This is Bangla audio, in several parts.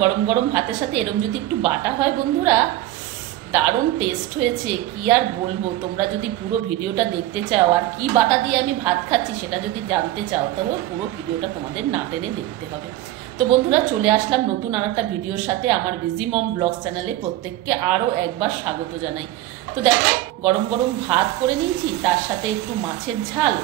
গরম গরম ভাতের সাথে এরম যদি একটু বাটা হয় বন্ধুরা, দারুণ টেস্ট হয়েছে। কি আর বলবো, তোমরা যদি পুরো ভিডিওটা দেখতে চাও আর কি বাটা দিয়ে আমি ভাত খাচ্ছি সেটা যদি জানতে চাও, তাহলে পুরো ভিডিওটা তোমাদের না টেনে দেখতে হবে। তো বন্ধুরা, চলে আসলাম নতুন আর একটা ভিডিওর সাথে। আমার বিজি মম ব্লগস চ্যানেলে প্রত্যেককে আরও একবার স্বাগত জানাই। তো দেখো, গরম গরম ভাত করে নিয়েছি, তার সাথে একটু মাছের ঝাল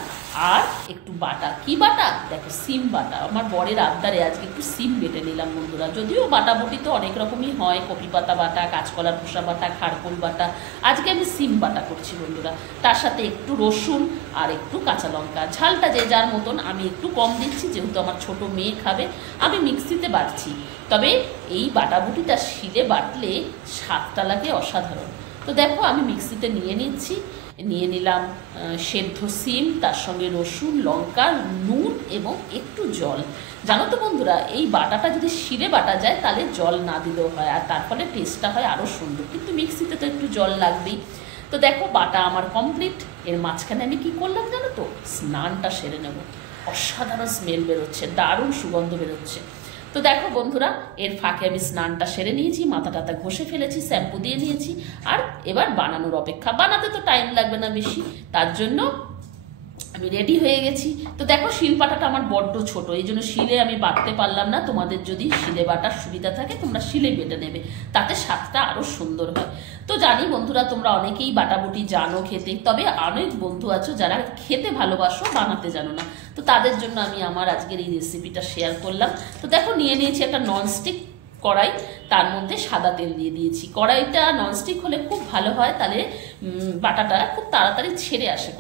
আর একটু বাটা। কি বাটা? দেখো, সিম বাটা। আমার বরের আবদারে আজকে একটু সিম বেটে নিলাম বন্ধুরা। যদিও বাটাবুটি তো অনেক রকমই হয়, কপি পাতা বাটা, কাঁচকলার খোসা বাটা, খারকোল বাটা। আজকে আমি সিম বাটা করছি বন্ধুরা। তার সাথে একটু রসুন আর একটু কাঁচা লঙ্কা। ঝালটা যে যার মতন, আমি একটু কম দিচ্ছি যেহেতু আমার ছোট মেয়ে খাবে। আমি মিক্সিতে বাটছি, তবে এই বাটাবুটিটা শিলে বাটলে স্বাদটা লাগে অসাধারণ। তো দেখো, আমি মিক্সিতে নিয়ে নিচ্ছি। নিয়ে নিলাম সেদ্ধ সিম, তার সঙ্গে রসুন, লঙ্কা, নুন এবং একটু জল। জানো তো বন্ধুরা, এই বাটাটা যদি শিলে বাটা যায় তাহলে জল না দিলেও হয়, আর তার ফলে টেস্টটা হয় আরও সুন্দর। কিন্তু মিক্সিতে তো একটু জল লাগবেই। তো দেখো, বাটা আমার কমপ্লিট। এর মাঝখানে আমি কি করলাম জানো তো? স্নানটা সেরে নেব। অসাধারণ স্মেল বেরোচ্ছে, দারুণ সুগন্ধ বেরোচ্ছে। তো দেখো বন্ধুরা, এর ফাঁকে আমি স্নানটা সেরে নিয়েছি, মাথা টাথা ঘষে ফেলেছি, শ্যাম্পু দিয়ে নিয়েছি। আর এবার বানানোর অপেক্ষা। বানাতে তো টাইম লাগবে না বেশি, তার জন্য আমি রেডি হয়ে গেছি। তো দেখো, শিলপাটাটা আমার বড্ড ছোট, এই জন্য শিলে আমি বাটতে পারলাম না। তোমাদের যদি শিলে বাটার সুবিধা থাকে তোমরা শিলে বেটে নেবে, তাতে স্বাদটা আরও সুন্দর হয়। তো জানি বন্ধুরা, তোমরা অনেকেই বাটাবুটি জানো খেতে, তবে অনেক বন্ধু আছো যারা খেতে ভালোবাসো, বানাতে জানো না। তো তাদের জন্য আমি আমার আজকের এই রেসিপিটা শেয়ার করলাম। তো দেখো, নিয়ে নিয়েছি একটা ননস্টিক কড়াই, তার মধ্যে সাদা তেল দিয়ে দিয়েছি। কড়াইটা ননস্টিক হলে খুব ভালো হয়, তাহলে বাটাটা খুব তাড়াতাড়ি ছেড়ে আসে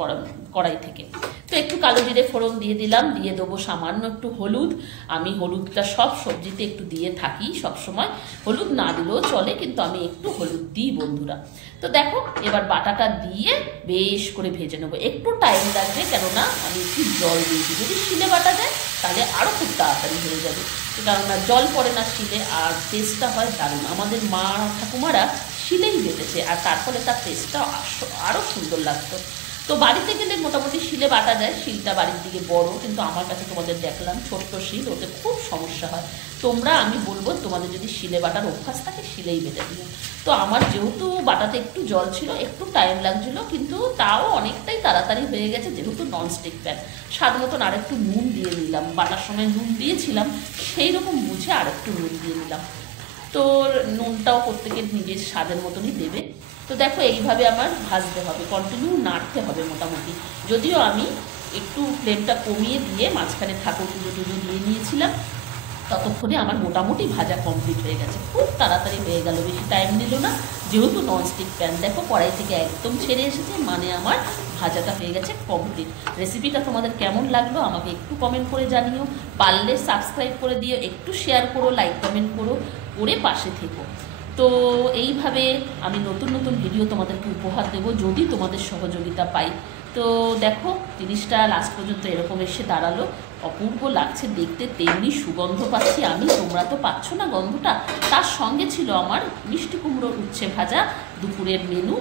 কড়াই থেকে। তো একটু কালো জিরে ফোড়ন দিয়ে দিলাম, দিয়ে দেবো সামান্য একটু হলুদ। আমি হলুদটা সব সবজিতে একটু দিয়ে থাকি সব সময়। হলুদ না দিলেও চলে, কিন্তু আমি একটু হলুদ দিই বন্ধুরা। তো দেখো, এবার বাটাটা দিয়ে বেশ করে ভেজে নেবো। একটু টাইম লাগবে, কেননা আমি একটু জল দিয়েছি। যদি শিলে বাটা যায় তাহলে আরও খুব তাড়াতাড়ি হয়ে যাবে, কেননা জল পড়ে না শিলে, আর টেস্টটা হয় দারুণ। আমাদের মা ঠাকুমারা শিলেই বেটেছে, আর তার ফলে তার টেস্টটা আরও সুন্দর লাগতো। তো বাড়িতে গেলে মোটামুটি শিলে বাটা যায়, শিলটা বাড়ির দিকে বড়, কিন্তু আমার কাছে তোমাদের দেখলাম ছোট্ট শিল, ওতে খুব সমস্যা হয়। তোমরা, আমি বলবো, তোমাদের যদি শিলে বাটার অভ্যাস থাকে শিলেই বেটে দিও। তো আমার যেহেতু বাটাতে একটু জল ছিল, একটু টাইম লাগছিল, কিন্তু তাও অনেকটাই তাড়াতাড়ি হয়ে গেছে যেহেতু ননস্টিক প্যান। স্বাদ মতন আরেকটু নুন দিয়ে নিলাম, বাটার সময় নুন দিয়েছিলাম, সেই রকম বুঝে আরেকটু নুন দিয়ে নিলাম। তো নুনটাও প্রত্যেকের নিজের স্বাদের মতনই দেবে। তো দেখো, এইভাবে আমার ভাজতে হবে, কন্টিনিউ নাড়তে হবে মোটামুটি। যদিও আমি একটু ফ্লেমটা কমিয়ে দিয়ে মাঝখানে ঠাকুর পুজো টুজো দিয়ে নিয়েছিলাম, ততক্ষণে আমার মোটামুটি ভাজা কমপ্লিট হয়ে গেছে। খুব তাড়াতাড়ি হয়ে গেল, বেশি টাইম নিল না, যেহেতু ননস্টিক প্যান। দেখো, কড়াই থেকে একদম ছেড়ে এসেছে, মানে আমার ভাজাটা হয়ে গেছে কমপ্লিট। রেসিপিটা তোমাদের কেমন লাগলো আমাকে একটু কমেন্ট করে জানিও। পারলে সাবস্ক্রাইব করে দিও, একটু শেয়ার করো, লাইক কমেন্ট করো, করে পাশে থেকো। তো এইভাবে আমি নতুন নতুন ভিডিও তোমাদেরকে উপহার দেবো যদি তোমাদের সহযোগিতা পাই। তো দেখো, জিনিসটা লাস্ট পর্যন্ত এরকম এসে দাঁড়ালো। অপূর্ব লাগছে দেখতে, তেমনি সুগন্ধ পাচ্ছি আমি, তোমরা তো পাচ্ছ না গন্ধটা। তার সঙ্গে ছিল আমার মিষ্টি কুমড়োর উচ্ছে ভাজা, দুপুরের মেনু।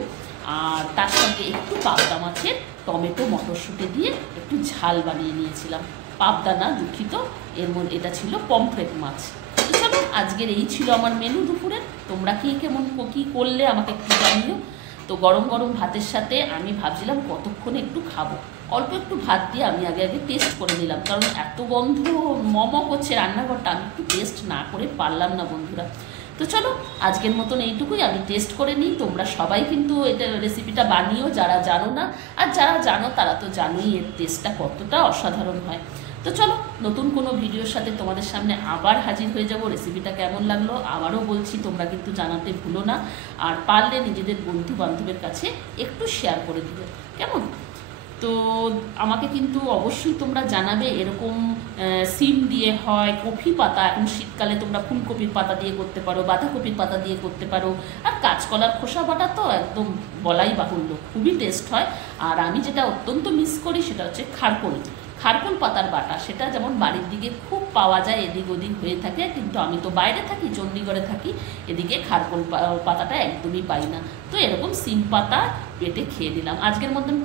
আর তার সঙ্গে একটু পাবদা মাছের টমেটো মটরশুঁটি দিয়ে একটু ঝাল বানিয়ে নিয়েছিলাম। পাবদা না, দুঃখিত, এর মধ্যে এটা ছিল পমফ্রেট মাছ। তো চলো, আজকের এই ছিল আমার মেনু দুপুরের। তোমরা কি কেমন কী করলে আমাকে একটু জানিও। তো গরম গরম ভাতের সাথে আমি ভাবছিলাম কতক্ষণে একটু খাবো, অল্প একটু ভাত দিয়ে আমি আগে টেস্ট করে নিলাম, কারণ এত গন্ধ মম করছে রান্নাঘরটা, আমি একটু টেস্ট না করে পারলাম না বন্ধুরা। তো চলো, আজকের মতন এইটুকুই, আমি টেস্ট করে নিই। তোমরা সবাই কিন্তু এটা রেসিপিটা বানিও, যারা জানো না, আর যারা জানো তারা তো জানোই এর টেস্টটা কতটা অসাধারণ হয়। তো চলো, নতুন কোনো ভিডিওর সাথে তোমাদের সামনে আবার হাজির হয়ে যাব। রেসিপিটা কেমন লাগলো আবারও বলছি, তোমরা কিন্তু জানাতে ভুলো না। আর পারলে নিজেদের বন্ধু বান্ধবের কাছে একটু শেয়ার করে দিবে, কেমন? তো আমাকে কিন্তু অবশ্যই তোমরা জানাবে, এরকম সিম দিয়ে হয়, কফি পাতা, এখন শীতকালে তোমরা ফুলকপির পাতা দিয়ে করতে পারো, বাঁধাকপির পাতা দিয়ে করতে পারো, আর কাঁচকলার খোসা বাটা তো একদম বলাই বাহুল্য, খুবই টেস্ট হয়। আর আমি যেটা অত্যন্ত মিস করি সেটা হচ্ছে খারকোল পাতার বাটা। সেটা যেমন বাড়ির দিকে খুব পাওয়া যায়, এদিক ওদিক হয়ে থাকে, কিন্তু আমি তো বাইরে থাকি, চণ্ডীগড়ে থাকি, এদিকে খারকোল পাতাটা একদমই পাই না। তো এরকম সিম পাতা পেটে খেয়ে দিলাম আজকের মতন।